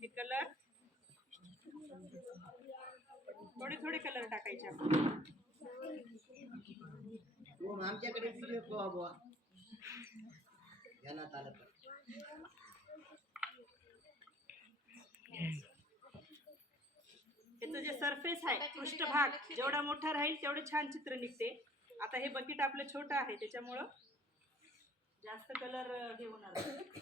हे कलर थोडे थोडे कलर टाकायचे आपण. आमच्याकडे याचं जे सरफेस आहे पृष्ठभाग जेवढा मोठा राहील तेवढे छान चित्र निघते. आता हे बकेट आपलं छोटं आहे त्याच्यामुळं जास्त कलर हे होणार नाही.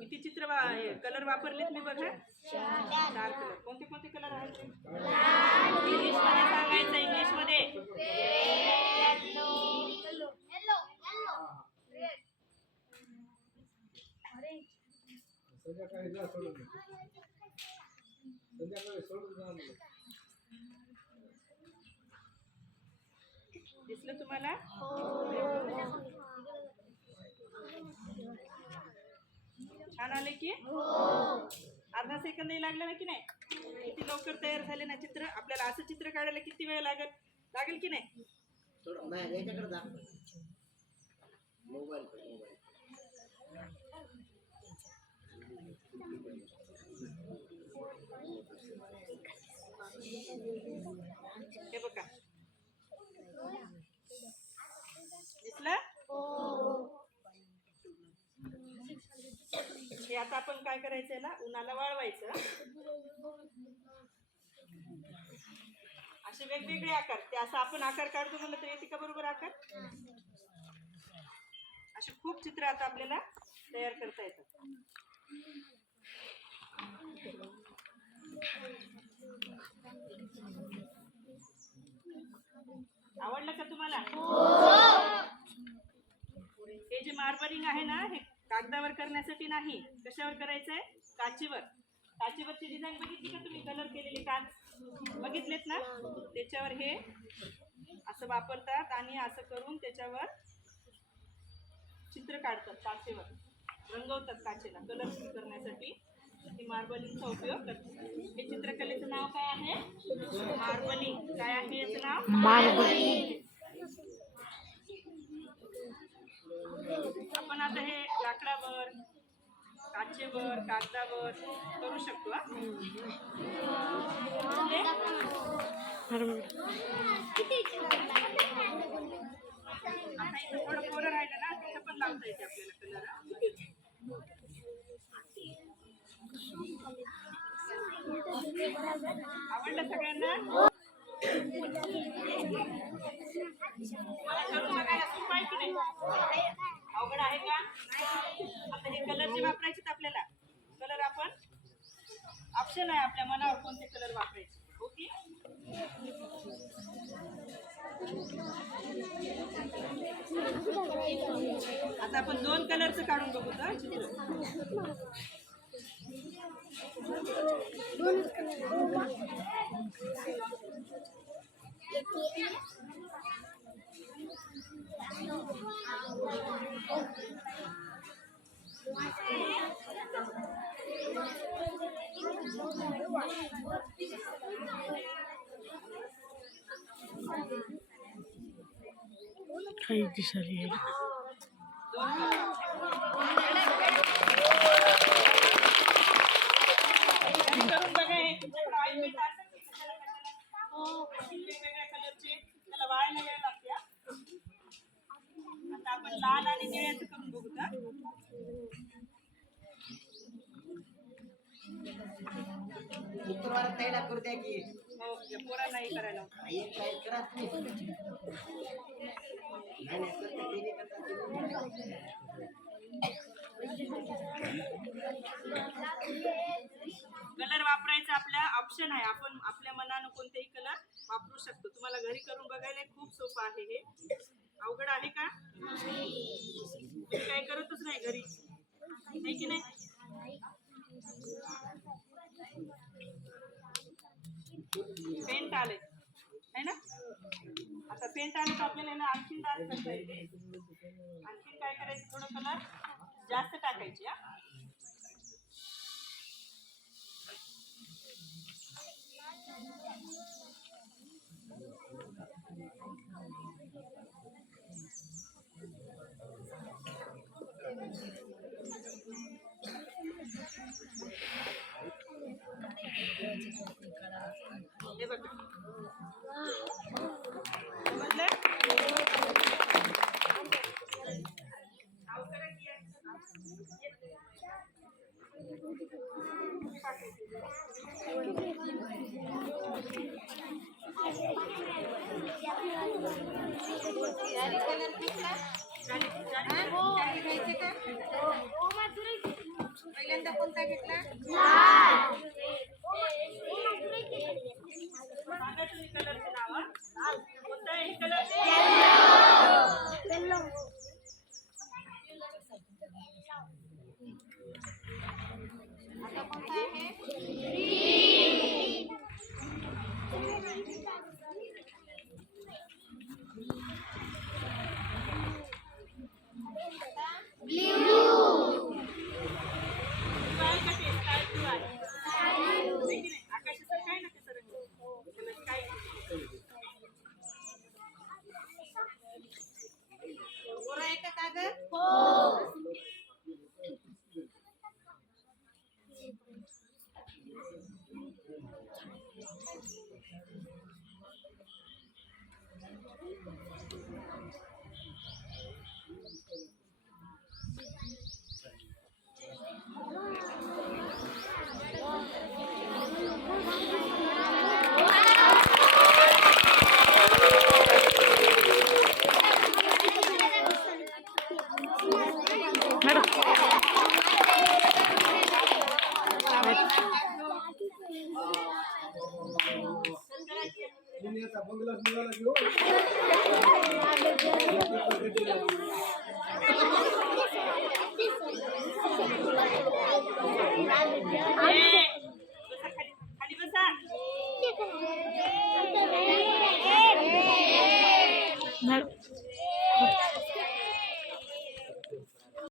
किती चित्र कलर वापरलेत मी बघा. 4 कलर. कोणते कोणते कलर आहेत ते इंग्लिश मध्ये सांगायचं. इंग्लिश मध्ये दिसलं तुम्हाला. छान आले की अर्धा सेकंदही लागला ना की नाही. किती लवकर तयार झाले ना चित्र. आपल्याला असं चित्र काढायला किती वेळ लागेल की नाही. हे बघा दिसलं. हे आता आपण काय करायचं याला उन्हाला वाळवायचं. असे वेगवेगळे आकार ते असं आपण आकार काढतो म्हणलं तर येते का बरोबर आकार. असे खूप चित्र आता आपल्याला तयार करता येतात. आवडलं का तुम्हाला. हे जे मार्बलिंग आहे ना हे कागदावर करण्यासाठी नाही. कशावर करायचंय. काचेवर. काचेवरची डिझाईन बघितली का तुम्ही. कलर केलेले काच बघितलेत ना. त्याच्यावर हे असं वापरतात आणि असं करून त्याच्यावर चित्र काढतात. काचेवर रंगवतात. काचेला कलरफुल करण्यासाठी हे मार्बलिंगचा उपयोग करतात. हे चित्रकलेचं नाव काय आहे. मार्बलिंग. काय आहे याचं नाव. मार्बलिंग. आपण आता हे लाकडावर काचेवर कागदावर करू शकतो. आता इथं थोडं कोरं राहिलं ना तिथं पण लावता येते आपल्याला कलर. आवडलं सगळ्यांना. अवघड आहे का. आता हे कलर जे वापरायचे आपल्याला कलर आपण ऑप्शन आहे आपल्या मनावर कोणते कलर वापरायचे. ओके. आता आपण 2 कलरचं काढून बघू तर चित्र. काही दिसायला करून बघा. हे तुमच्याकडे ऑइल पेंट असेल की वेगवेगळ्या कलरचे त्याला वाळायला वेळ लागते. आता आपण लाल आणि निळ्याचं करून बघू का. शुक्रवार तयार करू द्या की. हो पोरा नाही करायला. कलर वापरायचा आपला ऑप्शन आहे. आपण आपल्या मनानं कोणतेही कलर वापरू शकतो. तुम्हाला घरी करून बघायला खूप सोपं आहे. हे अवघड आहे का. काय करतच नाही घरी आहे की नाही. पेंट आले है ना. आता पेंट आले तर आपल्याला ना आणखीन डार्क करता येते. आणखीन काय करायचं थोडं कलर जास्त टाकायचे. Sky का ते? Sky blue आहे. आहे की नाही? आकाशाचं काय ना त्याचा रंग? त्याला sky blue. गोरा आहे का कागद? मॅडम